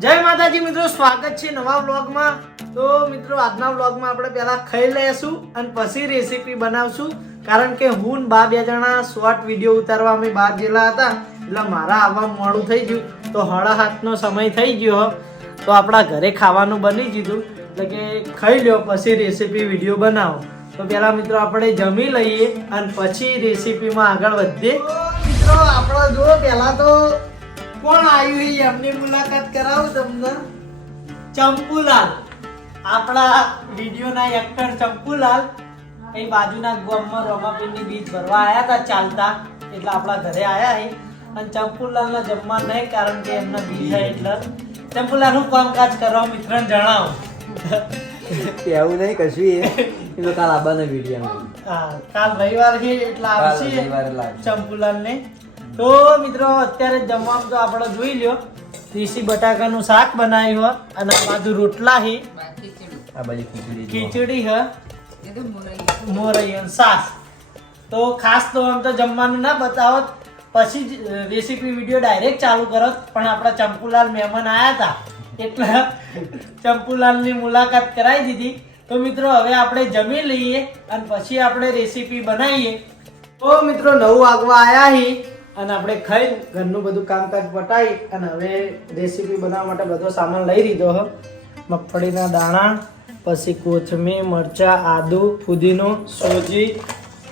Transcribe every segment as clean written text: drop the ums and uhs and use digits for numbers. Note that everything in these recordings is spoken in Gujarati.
જય માતાજી મિત્રો, સ્વાગત છે નવા વ્લોગમાં। તો મિત્રો આજના વ્લોગમાં આપણે પહેલા ખાઈ લઈશું અને પછી રેસીપી બનાવશું, કારણ કે હું ને બા બે જણા શોર્ટ વિડીયો ઉતારવા અમે બહાર ગયેલા હતા, એટલે મારા આવવા મોડું થઈ ગયું। તો 7:30નો સમય થઈ ગયો, તો આપણા ઘરે ખાવાનું બની ગયું, એટલે કે ખાઈ લ્યો પછી રેસીપી વિડીયો બનાવો। તો પહેલા મિત્રો આપણે જમી લઈએ અને પછી રેસીપીમાં આગળ વધીએ। મિત્રો આપણે જો પહેલા તો કોણ આવ્યું એમની મુલાકાત કરાવું તમને। ચંપુલાલ, આપણા વિડીયોના એક્ટર ચંપુલાલ અહીં બાજુના ગામમાં રોમાપીરની બીજ ભરવા આવ્યા હતા ચાલતા, એટલે આપણા ઘરે આવ્યા છે। અને ચંપુલાલને જમવા નહીં, કારણ કે એમના બીજ છે, એટલે ચંપુલાલનું કામકાજ કરવા મિત્રને જણાવો। એવું નહીં કશું, એ તો કાલ આવવાના વિડીયોમાં। હા, કાલ રવિવાર છે એટલે આવશે ચંપુલાલને। તો મિત્રો અત્યારે જમવામાં તો આપણે જોઈ લ્યો, દેશી બટાકાનું શાક બનાવ્યું અને આ બાજુ રોટલા છે, આ બાજુ ખીચડી છે, મોરૈયું અને છાશ। તો ખાસ તો આમ તો જમવાનું ના બતાવો, પછી જ રેસીપી વિડીયો ડાયરેક્ટ ચાલુ કરો, પણ આપણા ચંપુલાલ મહેમાન આવ્યા હતા એટલે ચંપુલાલની મુલાકાત કરાવી દીધી। તો મિત્રો હવે આપણે જમી લઈએ અને પછી આપણે રેસીપી બનાવીએ। તો મિત્રો 9 વાગવા આવ્યા છે અને આપણે ખાઈ ઘરનું બધું કામકાજ પટાઈ અને હવે રેસીપી બનાવવા માટે બધો સામાન લઈ લીધો હ। મગફળીના દાણા, પછી કોથમીર, મરચાં, આદુ, ફુદીનો, સોજી,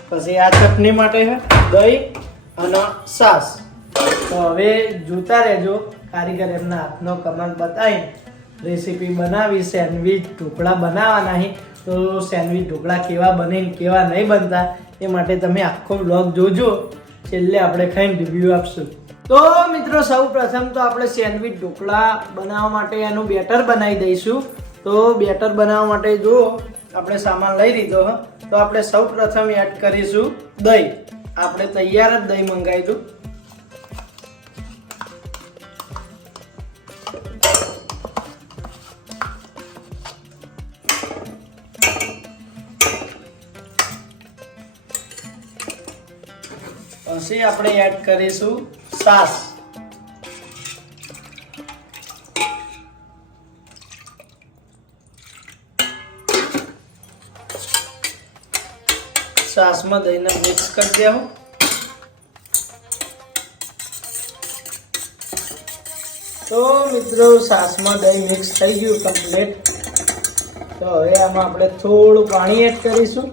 પછી આ ચટણી માટે છે દહીં અને છાશ। તો હવે જોતા રહેજો, કારીગર એમના હાથનો કમાલ બતાવીને રેસીપી બનાવી। સેન્ડવીચ ઢોકળા બનાવવાના છે, તો સેન્ડવીચ ઢોકળા કેવા બને કેવા નહીં બનતા એ માટે તમે આખો વ્લોગ જોજો, છેલ્લે આપણે ખાઈને રિવ્યુ આપશું। તો મિત્રો સૌ પ્રથમ તો આપણે સેન્ડવીચ ઢોકળા બનાવવા માટે એનું બેટર બનાવી દઈશું। તો બેટર બનાવવા માટે જો આપણે સામાન લઈ લીધો હ, તો આપણે સૌ પ્રથમ એડ કરીશું દહીં। આપણે તૈયાર જ દહીં મંગાવીશું। પછી આપણે એડ કરીશું છાશ। છાશમાં દહીંને મિક્સ કરી દેવું। તો મિત્રો છાશમાં દહીં મિક્સ થઈ ગયું કમ્પ્લીટ। તો હવે આમાં આપણે થોડું પાણી એડ કરીશું।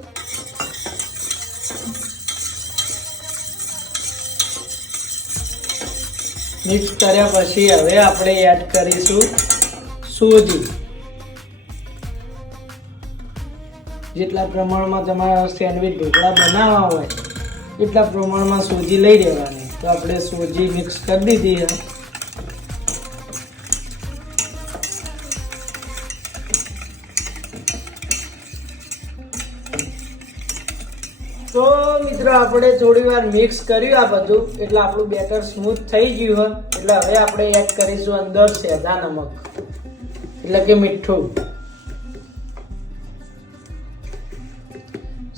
મિક્સ કર્યા પછી હવે આપણે એડ કરીશું સોજી। જેટલા પ્રમાણમાં તમારા સેન્ડવીચ ઢોકળા બનાવવા હોય એટલા પ્રમાણમાં સોજી લઈ લેવાની। તો આપણે સોજી મિક્સ કરી દીધી છે। તો મિત્રો આપણે થોડી વાર મિક્સ કર્યું આ બધું, એટલે આપણું બેટર સ્મૂથ થઈ ગયું હોય, એટલે હવે આપણે એડ કરીશું અંદર સેંધા નમક, એટલે કે મીઠું।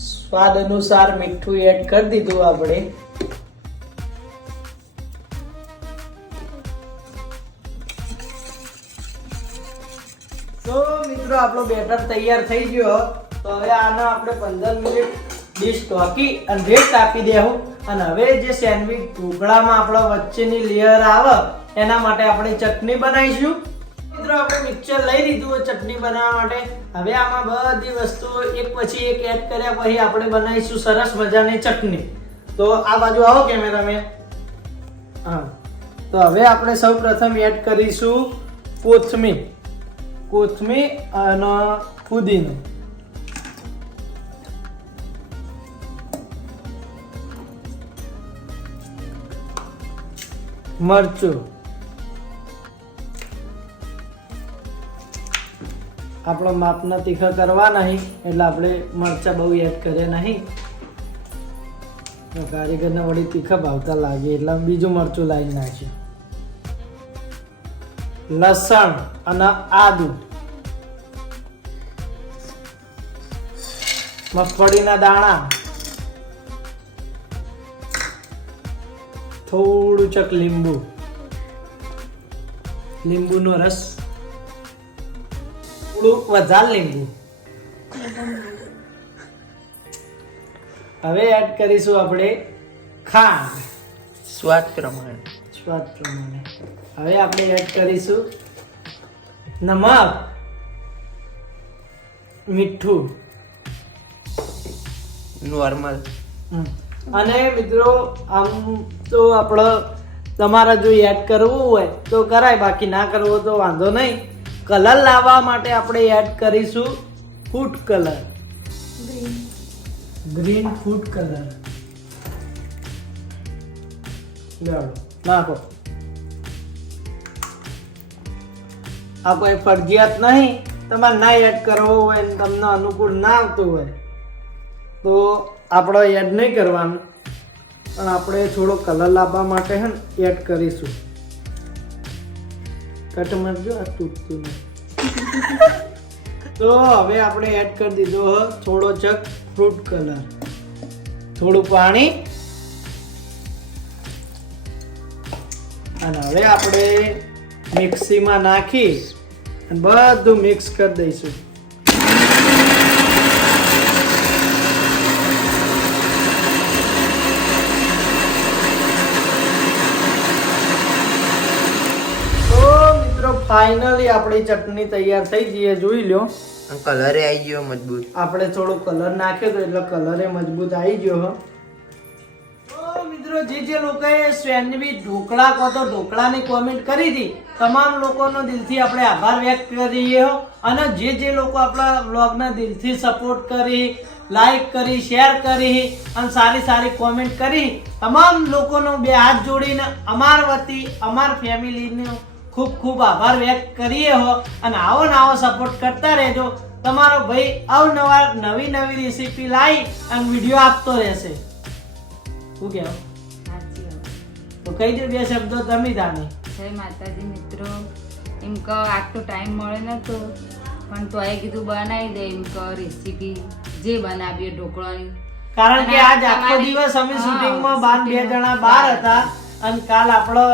સ્વાદ અનુસાર મીઠું એડ કરી દીધું આપણે। તો મિત્રો આપણો બેટર તૈયાર થઈ ગયો। તો હવે આને આપણે 15 મિનિટ ડીશ ઢોકી અને રેસ્ટ આપી દેવું। અને હવે જે સેન્ડવીચ ઢોકળામાં આપણા વચ્ચેની લેયર આવે એના માટે આપણે ચટણી બનાવીશું। મિત્રો આપણે મિક્સર લઈ લીધું ચટણી બનાવવા માટે। હવે આમાં બધી વસ્તુઓ એક પછી એક એડ કર્યા પછી આપણે બનાવીશું સરસ મજાની ચટણી। તો આ બાજુ આવો કેમેરામેન। હા, તો હવે આપણે સૌ પ્રથમ એડ કરીશું કોથમીર અને ફુદીનો। મરચું, આપણો માપના તીખા કરવા નહીં એટલે આપણે મરચા બહુ એડ કરે નહીં, કારીગરને વળી તીખા ભાવતા લાગે એટલે બીજું મરચું લાવી નાખ્યું। લસણ અને આદુ, મગફળીના દાણા, થોડું ચક લીંબુ, લીંબુનો રસ, થોડું વધારે લીંબુ. હવે એડ કરીશું આપણે ખાંડ સ્વાદ પ્રમાણે. સ્વાદ પ્રમાણે. હવે આપણે એડ કરીશું નમક, મીઠું. નોર્મલ. અને મિત્રો આમ તો આપણે તમારે જો એડ કરવું હોય તો કરાય, બાકી ના કરવું હોય તો વાંધો નહીં. કલર લાવવા માટે આપણે એડ કરીશું food colour, green food colour. નાખો. આ કોઈ ફરજિયાત નહીં, તમારે ના એડ કરવો હોય ને તમને અનુકૂળ ના આવતું હોય તો આપણે એડ નહીં કરવાનું, પણ આપણે થોડો કલર લાવવા માટે હે ને એડ કરીશું. કટ મારજો, આ તૂટતું નહીં. તો હવે આપણે એડ કરી દીધો થોડો ચક ફ્રૂટ કલર, થોડું પાણી, અને હવે આપણે મિક્સીમાં નાખી અને બધું મિક્સ કરી દઈશું. ફાઇનલી આપણી ચટણી તૈયાર થઈ ગઈ, જોઈ લો. કલરે આવી ગયો મજબૂત. આપણે થોડો કલર નાખ્યો તો એટલે કલરે મજબૂત આવી ગયો. તો મિત્રો જે લોકોએ સેન્ડવીચ ઢોકળા કહો તો ઢોકળાની કોમેન્ટ કરી હતી, તમામ લોકોનો દિલથી આપણે આભાર વ્યક્ત કરીએ. અને જે લોકો આપણા વ્લોગને દિલથી સપોર્ટ કરી, લાઈક કરી, શેર કરી અને સારી કોમેન્ટ કરી, તમામ લોકોનો બે હાથ જોડીને અમાર વતી અમાર ફેમિલીનો ખૂબ આભાર વ્યક્ત કરીએ હો. અને આવો સપોર્ટ કરતા રહેજો. તમારો ભાઈ અવનવાર નવી રેસીપી લાવી અને વિડીયો આપતો રહેશે. શું કહેવું? તો કહી દો બે શબ્દો તમે જાણે. જય માતાજી મિત્રો. એમ કે આટલો ટાઈમ મળે નતો, પણ તો એ કીધું બનાવી દે એમ કે રેસીપી જે બનાવીએ ઢોકળાની. કારણ કે આજ આખો દિવસ અમે શૂટિંગમાં બે જણા બહાર હતા અને કાલ આપણો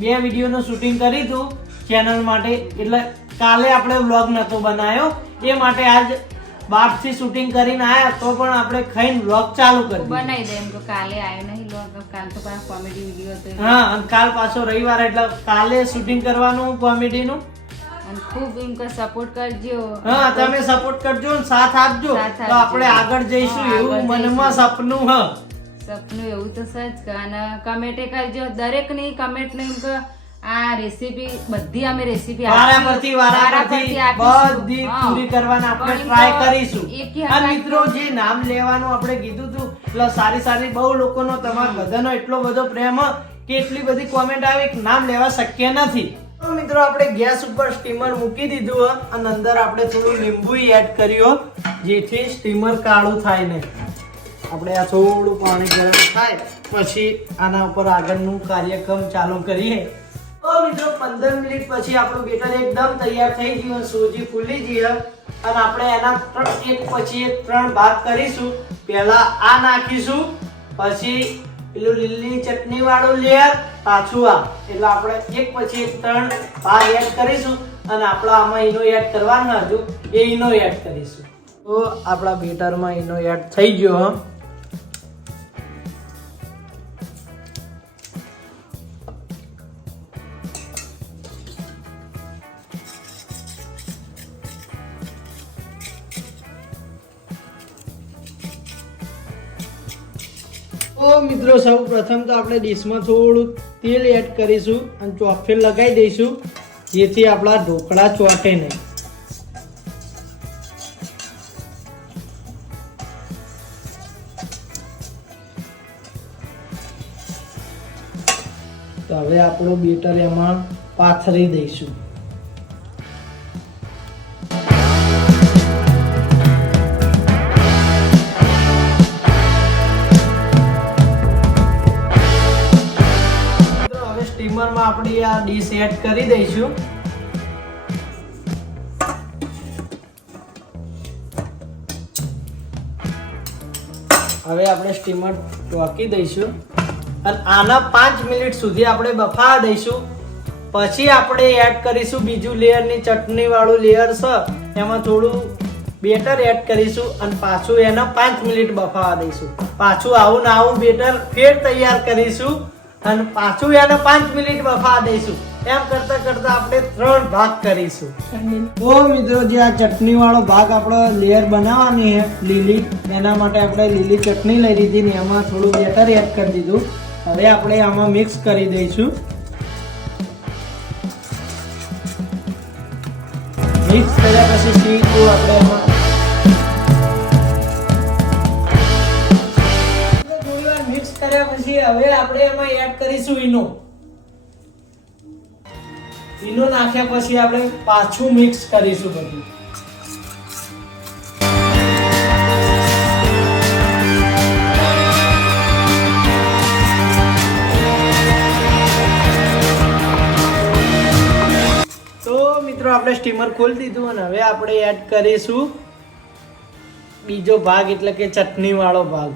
2 વિડીયોનું શૂટિંગ કર્યું હતું ચેનલ માટે, એટલે કાલે આપણે વ્લોગ નતો બનાવ્યો. એ માટે આજ બહારથી શૂટિંગ કરીને આયા તો પણ આપણે ખાઈને વ્લોગ ચાલુ કરી બનાવી દે એમ કે કાલે આવ્યો નહીં વ્લોગ. કાલ તો પાછો કોમેડી વિડીયો હતો. હા, અને કાલ પાછો રવિવાર એટલે કાલે શૂટિંગ કરવાનું કોમેડીનું. અને ખૂબ એમ કે સપોર્ટ કરજો. હા, તમે સપોર્ટ કરજો અને સાથ આપજો તો આપણે આગળ જઈશું એવું મનમાં સપનું હ. સપનું એવું તો સજ કે અને કમેન્ટ કરજો. દરેકની કમેન્ટ ને એમ કે આ રેસીપી બધી અમે રેસીપી વારાફરતી બધી પૂરી કરવાના આપણે ટ્રાય કરીશું. અને મિત્રો જે નામ લેવાનું આપણે કીધું હતું એટલે સારી બહુ લોકોનો તમારા બધાનો એટલો બધો પ્રેમ કે એટલી બધી કોમેન્ટ આવી કે નામ લેવા શક્ય નથી. તો મિત્રો આપણે ગેસ ઉપર સ્ટીમર મૂકી દીધું અને અંદર આપણે થોડું લીંબુ એડ કર્યું જેથી સ્ટીમર કાળું થાય નહીં. આપણે આ થોડું પાણી ગરમ થાય પછી આના ઉપર આગળનું કાર્યક્રમ ચાલુ કરીએ. તો મિત્રો 15 મિનિટ પછી આપણું બેટર એકદમ તૈયાર થઈ ગયું, સોજી ફૂલી ગઈ અને આપણે એના એક પછી એક 3 ભાગ કરીશું. પહેલા આ નાખીશું, પછી પેલું લીલી ચટણી વાળું લેયર, પાછું આ. એટલે આપણે એક પછી એક 3 ભાગ એડ કરીશું અને આપણે આમાં ઈનો એડ કરવાનો હજુ એ ઈનો એડ કરીશું. તો આપણા બેટરમાં ઈનો એડ થઈ ગયો. તો મિત્રો સૌ પ્રથમ તો આપણે ડીશમાં થોડું તેલ એડ કરીશું અને ચોફેર લગાવી દઈશું જેથી આપણા ઢોકળા ચોટે નહીં. તો હવે આપણું બેટર એમાં પાથરી દઈશું. સ્ટીમરમાં આપણી આ ડીશ એડ કરી દઈશું. હવે આપણે સ્ટીમર ઢોકી દઈશું અને આના 5 મિનિટ સુધી આપણે બફાવા દઈશું. પછી આપણે એડ કરીશું બીજું લેયરની ચટણી વાળું લેયર છે, એમાં થોડું બેટર એડ કરીશું અને પાછું એને 5 મિનિટ બફાવા દઈશું. પાછું આવું ને આવું બેટર ફેર તૈયાર કરીશું અને પાછું એને 5 મિનિટ બફાવા દઈશું. એમ કરતા કરતા આપણે 3 ભાગ કરીશું. તો મિત્રો જે આ ચટણી વાળો ભાગ આપણે લેયર બનાવવાની છે લીલી, એના માટે આપણે લીલી ચટણી લઈ લીધી ને એમાં થોડું બેટર એડ કરી દીધું. હવે આપણે આમાં મિક્સ કરી દઈશું. મિક્સ કર્યા પછી સીધું આપણે એમાં થોડી વાર મિક્સ કર્યા પછી હવે આપણે એમાં એડ કરીશું ઈનો. ઈનો નાખ્યા પછી આપણે પાછું મિક્સ કરીશું બધું. તો મિત્રો આપણે સ્ટીમર ખોલી દીધું અને હવે આપણે એડ કરીશું બીજો ભાગ એટલે કે ચટણી વાળો ભાગ.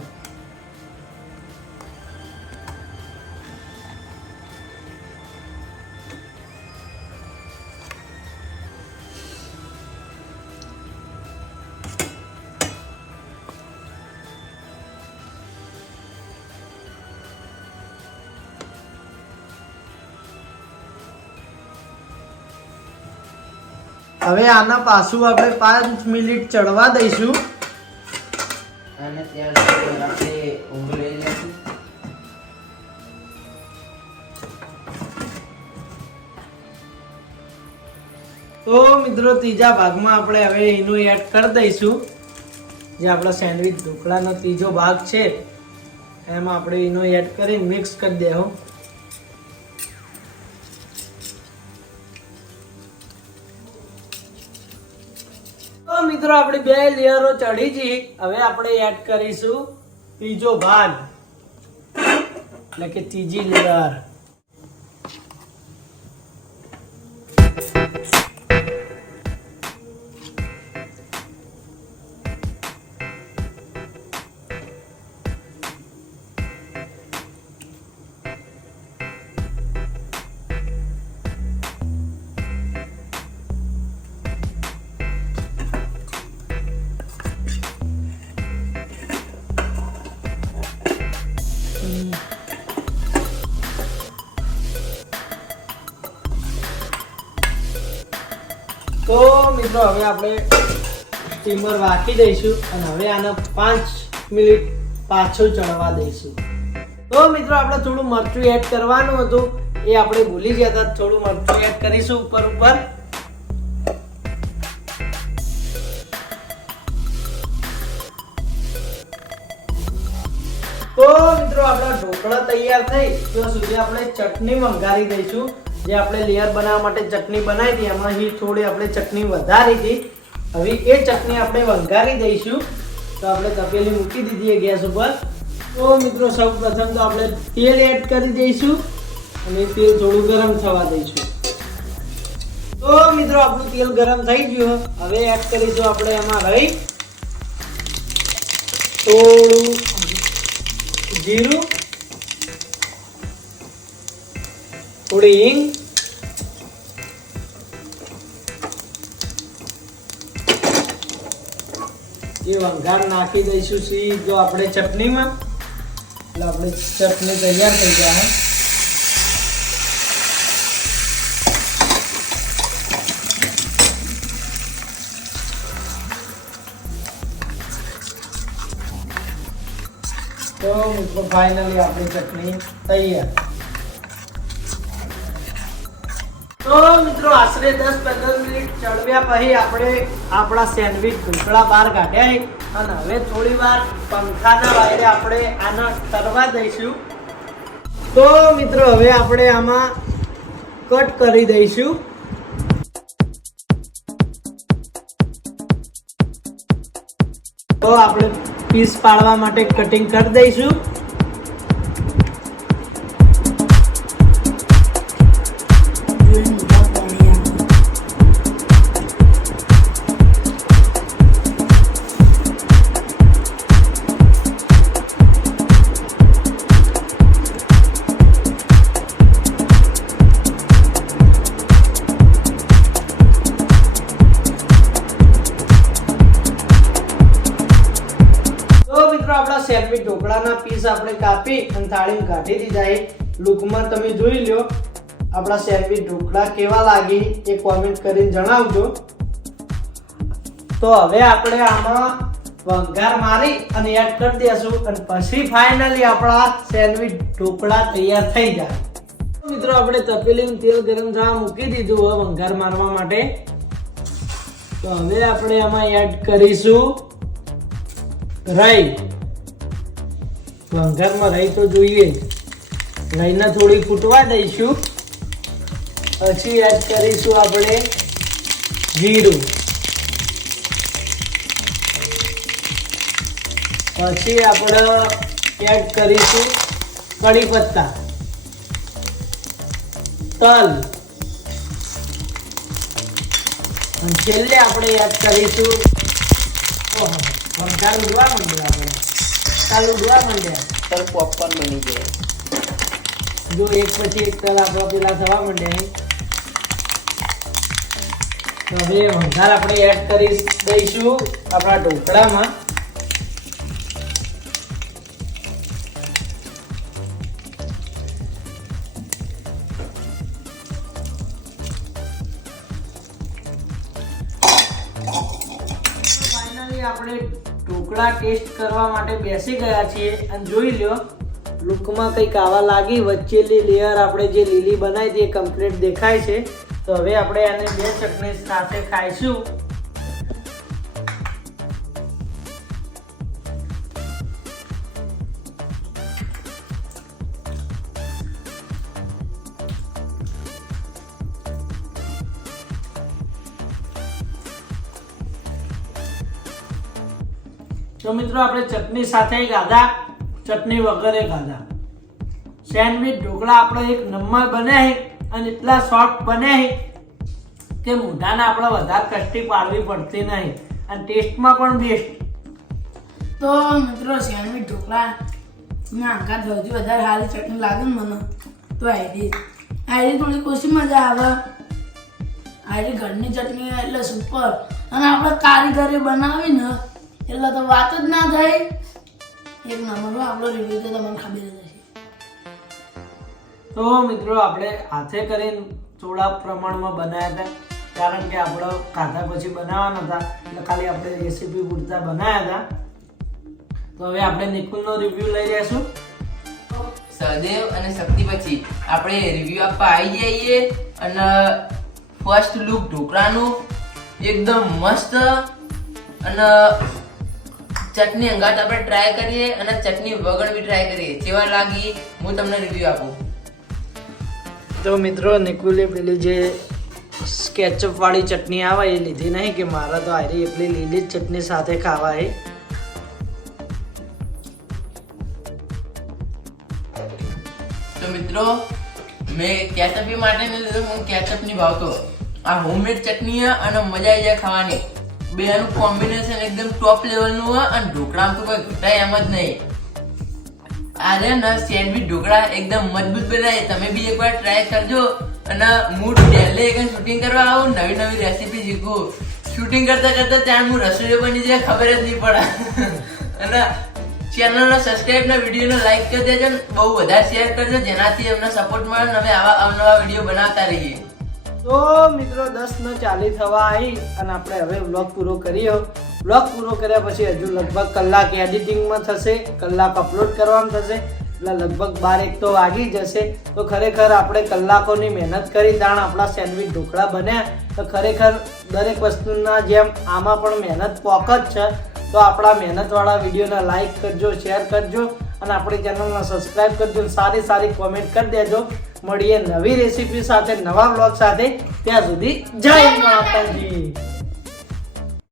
હવે આના પાછું આપણે 5 મિનિટ ચડવા દઈશું. અને ત્યાર સુધી આપણે ઊંઘ લઈ લઈશું. તો મિત્રો ત્રીજા ભાગમાં આપણે હવે એનું એડ કરી દઈશું. જે આપણો સેન્ડવિચ ઢોકળાનો ત્રીજો ભાગ છે એમાં આપણે એનો એડ કરી મિક્સ કરી દેવું. તો મિત્રો આપણી 2 લેયરો ચડી ગઈ. હવે આપણે એડ કરીશું ત્રીજો ભાગ એટલે કે ત્રીજી લેયર. તો મિત્રો હવે આપણે સ્ટીમર રાખી દઈશું અને હવે આને 5 મિનિટ પાછું ચડવા દઈશું. તો મિત્રો આપણે થોડું મરચું એડ કરવાનું હતું, એ આપણે ભૂલી ગયા હતા. થોડું મરચું એડ કરીશું ઉપર. તો મિત્રો આપણા ઢોકળા તૈયાર થઈ ત્યાં સુધી આપણે ચટણી વઘારી દઈશું. જે આપણે લેયર બનાવવા માટે ચટણી બનાવી હતી એમાં થોડી આપણે ચટણી વધારી હતી. હવે એ ચટણી આપણે વઘારી દઈશું. તો આપણે તપેલી મૂકી દીધી ગેસ ઉપર. તો મિત્રો સૌ પ્રથમ તો આપણે તેલ એડ કરી દઈશું અને તેલ થોડું ગરમ થવા દઈશું. તો મિત્રો આપણું તેલ ગરમ થઈ ગયું. હવે એડ કરીશું આપણે એમાં રહી થોડું જીરું, થોડી હિંગ, એ વઘાર નાખી દઈશું સીધો આપણે ચટણીમાં. એટલે આપણે ચટણી તૈયાર થઈ જાય. તો મિત્રો ફાઇનલી આપણી ચટણી તૈયાર. તો મિત્રો આશરે 10-15 મિનિટ ચડવ્યા પછી આપણે આપણા સેન્ડવિચ ઢોકળા બહાર કાઢ્યા અને હવે થોડી વાર પંખાના વાયરે આપણે આને તરવા દઈશું. તો મિત્રો હવે આપણે આમાં કટ કરી દઈશું. તો આપણે પીસ પાડવા માટે કટિંગ કરી દઈશું. ઢોકળાના પીસ આપણે કાપી અને થાળીમાં કાઢી દીધા છે. લુકમાં તમે જોઈ લો આપણા સેન્ડવિચ ઢોકળા કેવા લાગી એ કોમેન્ટ કરીને જણાવજો. તો હવે આપણે આમાં વઘાર મારી અને એડ કરી દેશું અને પછી ફાઇનલી આપણા સેન્ડવિચ ઢોકળા તૈયાર થઈ જાય. મિત્રો આપણે તપેલીમાં તેલ ગરમ થવા મૂકી દીધું હવે વઘાર મારવા માટે. તો હવે આપણે આમાં એડ કરીશું રાઈ. વઘારમાં રાઈ તો જોઈએ જ. રાઈને થોડી ફૂટવા દઈશું. પછી એડ કરીશું આપણે જીરું. પછી આપણે એડ કરીશું કડી પત્તા, તલ અને છેલ્લે આપણે એડ કરીશું વઘાર ઉડવા માંડ્યા. આપણે તલ ઉડવા માંડ્યા. તલ પોપકોર્ન બની જાય. જો એક પછી એક તલ આપણા પેલા થવા માંડ્યા. તો હવે વઘાર આપણે એડ કરી દઈશું આપણા ઢોકળામાં. આપણે ઢોકળા ટેસ્ટ કરવા માટે બેસી ગયા છીએ અને જોઈ લ્યો લુકમાં કંઈક આવા લાગી. વચ્ચેલી લેયર આપણે જે લીલી બનાવી હતી એ કમ્પ્લીટ દેખાય છે. તો હવે આપણે આને બે ચટણી સાથે ખાઈશું. તો મિત્રો આપણે ચટણી સાથે ખાધા, ચટણી વગરે ખાધા. સેન્ડવિચ ઢોકળા આપણો એક નંબર બન્યા છે અને એટલા સોફ્ટ બન્યા છે કે મોઢાને આપણે વધારે કષ્ટી પાડવી પડતી નહીં અને ટેસ્ટમાં પણ બેસ્ટ. તો મિત્રો સેન્ડવિચ ઢોકળા નાંકા સૌથી વધારે સારી ચટણી લાગે ને મને તો આઈડી થોડી ઓછી મજા આવે. આઈડી ઘરની ચટણી એટલે સુપર અને આપણે કારીગરે બનાવી ને એટલે તો વાત જ ના થાય. એક નંબરનો આપણો રિવ્યુ તો તમને ખબર જ હશે. તો મિત્રો આપણે હાથે કરીને થોડા પ્રમાણમાં બનાવ્યા હતા કારણ કે આપણે ખાધા પછી બનાવવાના હતા એટલે ખાલી આપણે રેસીપી પૂરતા બનાવ્યા હતા. તો હવે આપણે નિકુલનો રિવ્યુ લઈ લેશું. સહદેવ અને શક્તિ પછી આપણે રિવ્યુ આપવા આવી જઈએ અને ફર્સ્ટ લુક ઢોકળાનું એકદમ મસ્ત અને ચટણી અંગાત આપણે ટ્રાય કરીએ અને ચટણી વગર બી ટ્રાય કરીએ કેવા લાગી હું તમને રિવ્યુ આપું. તો મિત્રો નિકુલે પેલી જે સ્કેચઅપ વાળી ચટણી આવે એ લીધી નહીં કે મારા તો આરી એટલી લીલી જ ચટણી સાથે ખાવા એ. તો મિત્રો મેં કેચઅપ માટે નહીં લીધું, હું કેચઅપ નહીં ભાવતો. આ હોમમેડ ચટણી છે અને મજા આવી જાય ખાવાની. બેનું કોમ્બિનેશન એકદમ ટોપ લેવલનું હોય અને ઢોકળામાં તો કોઈ ઘટાય એમ જ નહીં. આ રે ને સેન્ડવિચ ઢોકળા એકદમ મજબૂત બનાય. તમે બી એકવાર ટ્રાય કરજો અને હું ડેલી એક શૂટિંગ કરવા આવું, નવી નવી રેસીપી શીખું. શૂટિંગ કરતા કરતા ત્યાં હું રસોઈ બની જાય ખબર જ નહીં પડે. અને ચેનલનો સબસ્ક્રાઇબ ને વિડીયોને લાઈક કરી દેજો ને બહુ વધારે શેર કરજો જેનાથી અમને સપોર્ટ મળે અને હવે આવા અવનવા વિડીયો બનાવતા રહીએ. તો મિત્રો 10:40 થવા આવી અને આપણે હવે વ્લોગ પૂરો કર્યો. વ્લોગ પૂરો કર્યા પછી હજુ લગભગ કલાક એડિટિંગમાં થશે, કલાક અપલોડ કરવામાં થશે એટલે લગભગ 12-1 તો વાગી જશે. તો ખરેખર આપણે કલાકોની મહેનત કરી તાણ આપણા સેન્ડવિચ ઢોકળા બન્યા. તો ખરેખર દરેક વસ્તુના જેમ આમાં પણ મહેનત પોક જ છે. તો આપણા મહેનતવાળા વિડીયોને લાઈક કરજો, શેર કરજો અને આપણી ચેનલને સબસ્ક્રાઈબ કરજો. સારી સારી કોમેન્ટ કરી દેજો. મળીએ નવી રેસીપી સાથે, નવા વ્લોગ સાથે. ત્યાં સુધી જય માતાજી.